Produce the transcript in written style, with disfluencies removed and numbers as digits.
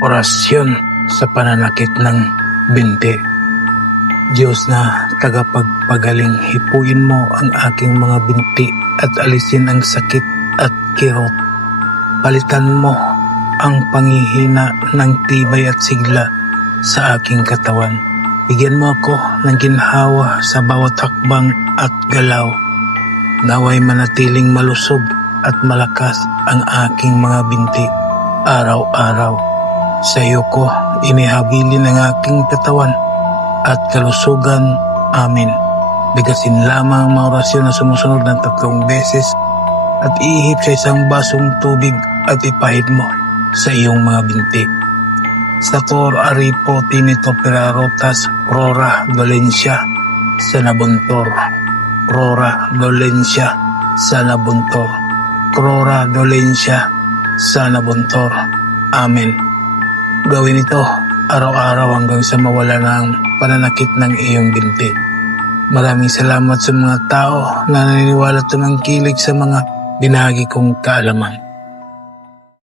orasyon sa pananakit ng binti. Diyos na tagapagpagaling, hipuin mo ang aking mga binti at alisin ang sakit at kirot. Palitan mo ang panghihina ng tibay at sigla sa aking katawan. Bigyan mo ako ng ginhawa sa bawat hakbang at galaw. Naway manatiling malusog at malakas ang aking mga binti araw-araw. Sa iyo ko inihabilin ang aking katawan at kalusugan. Amen. Bigasin lamang ang mga orasyon na sumusunod ng 3 beses at ihip sa isang basong tubig at ipahid mo sa iyong mga binti. Sator Aripo Tinito Perarotas Rora Dolencia sa Nabuntor. Rora Dolencia sa Nabuntor. Rora Dolencia sa Nabuntor. Amen. Gawin ito araw-araw hanggang sa mawala ng pananakit ng iyong binti. Maraming salamat sa mga tao na naniniwala at tumangkilig sa mga binahagi kong kaalaman.